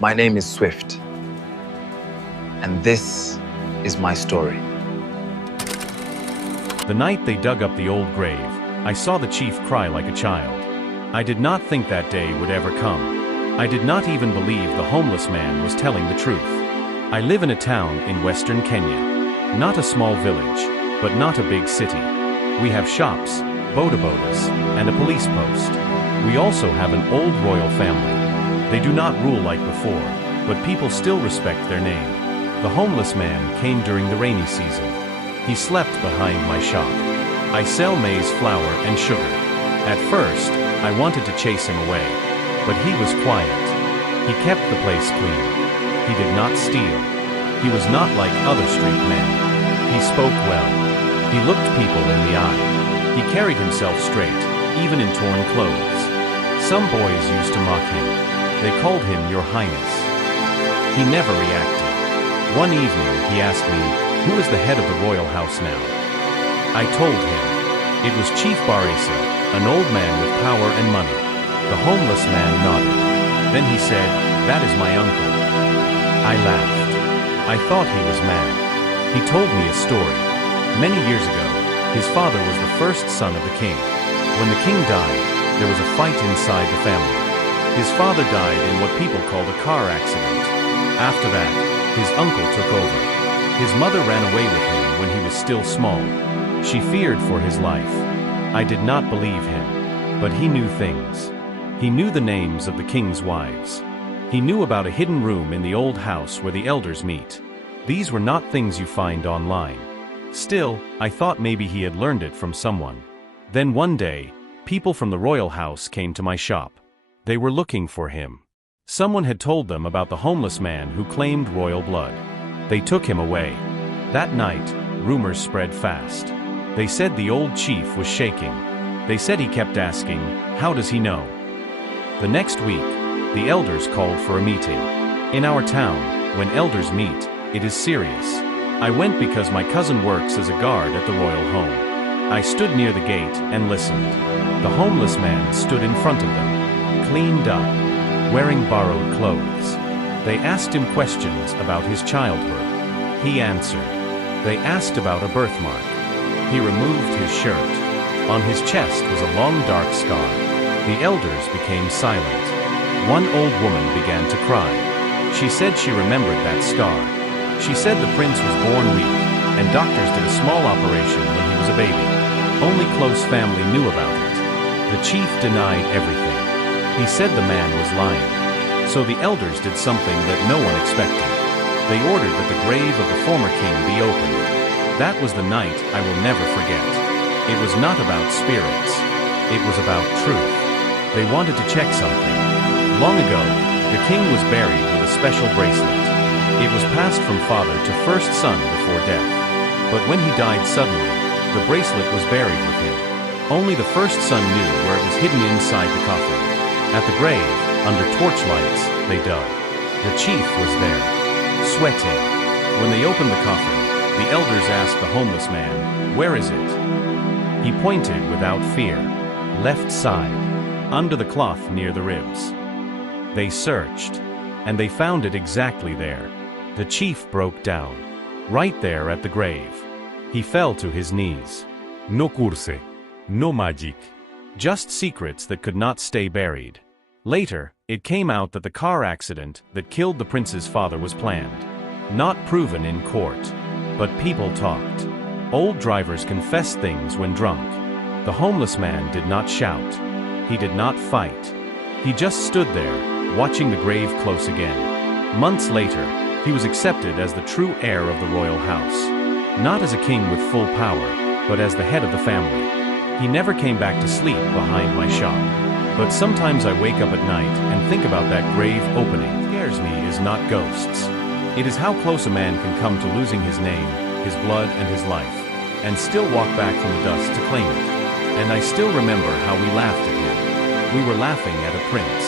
My name is Swift, and this is my story. The night they dug up the old grave, I saw the chief cry like a child. I did not think that day would ever come. I did not even believe the homeless man was telling the truth. I live in a town in western Kenya. Not a small village, but not a big city. We have shops, bodabodas, and a police post. We also have an old royal family. They do not rule like before, but people still respect their name. The homeless man came during the rainy season. He slept behind my shop. I sell maize flour and sugar. At first, I wanted to chase him away, but he was quiet. He kept the place clean. He did not steal. He was not like other street men. He spoke well. He looked people in the eye. He carried himself straight, even in torn clothes. Some boys used to mock him. They called him Your Highness. He never reacted. One evening, he asked me, "Who is the head of the royal house now?" I told him. It was Chief Barisa, an old man with power and money. The homeless man nodded. Then he said, "That is my uncle." I laughed. I thought he was mad. He told me a story. Many years ago, his father was the first son of the king. When the king died, there was a fight inside the family. His father died in what people called a car accident. After that, his uncle took over. His mother ran away with him when he was still small. She feared for his life. I did not believe him, but he knew things. He knew the names of the king's wives. He knew about a hidden room in the old house where the elders meet. These were not things you find online. Still, I thought maybe he had learned it from someone. Then one day, people from the royal house came to my shop. They were looking for him. Someone had told them about the homeless man who claimed royal blood. They took him away. That night, rumors spread fast. They said the old chief was shaking. They said he kept asking, "How does he know?" The next week, the elders called for a meeting. In our town, when elders meet, it is serious. I went because my cousin works as a guard at the royal home. I stood near the gate and listened. The homeless man stood in front of them, cleaned up, wearing borrowed clothes. They asked him questions about his childhood. He answered. They asked about a birthmark. He removed his shirt. On his chest was a long dark scar. The elders became silent. One old woman began to cry. She said she remembered that scar. She said the prince was born weak, and doctors did a small operation when he was a baby. Only close family knew about it. The chief denied everything. He said the man was lying. So the elders did something that no one expected. They ordered that the grave of the former king be opened. That was the night I will never forget. It was not about spirits. It was about truth. They wanted to check something. Long ago, the king was buried with a special bracelet. It was passed from father to first son before death. But when he died suddenly, the bracelet was buried with him. Only the first son knew where it was hidden inside the coffin. At the grave, under torchlights, they dug. The chief was there, sweating. When they opened the coffin, the elders asked the homeless man, "Where is it?" He pointed without fear. Left side, under the cloth near the ribs. They searched, and they found it exactly there. The chief broke down, right there at the grave. He fell to his knees. No curse, no magic. Just secrets that could not stay buried. Later, it came out that the car accident that killed the prince's father was planned. Not proven in court. But people talked. Old drivers confessed things when drunk. The homeless man did not shout. He did not fight. He just stood there, watching the grave close again. Months later, he was accepted as the true heir of the royal house. Not as a king with full power, but as the head of the family. He never came back to sleep behind my shop. But sometimes I wake up at night and think about that grave opening. What scares me is not ghosts. It is how close a man can come to losing his name, his blood, and his life, and still walk back from the dust to claim it. And I still remember how we laughed at him. We were laughing at a prince.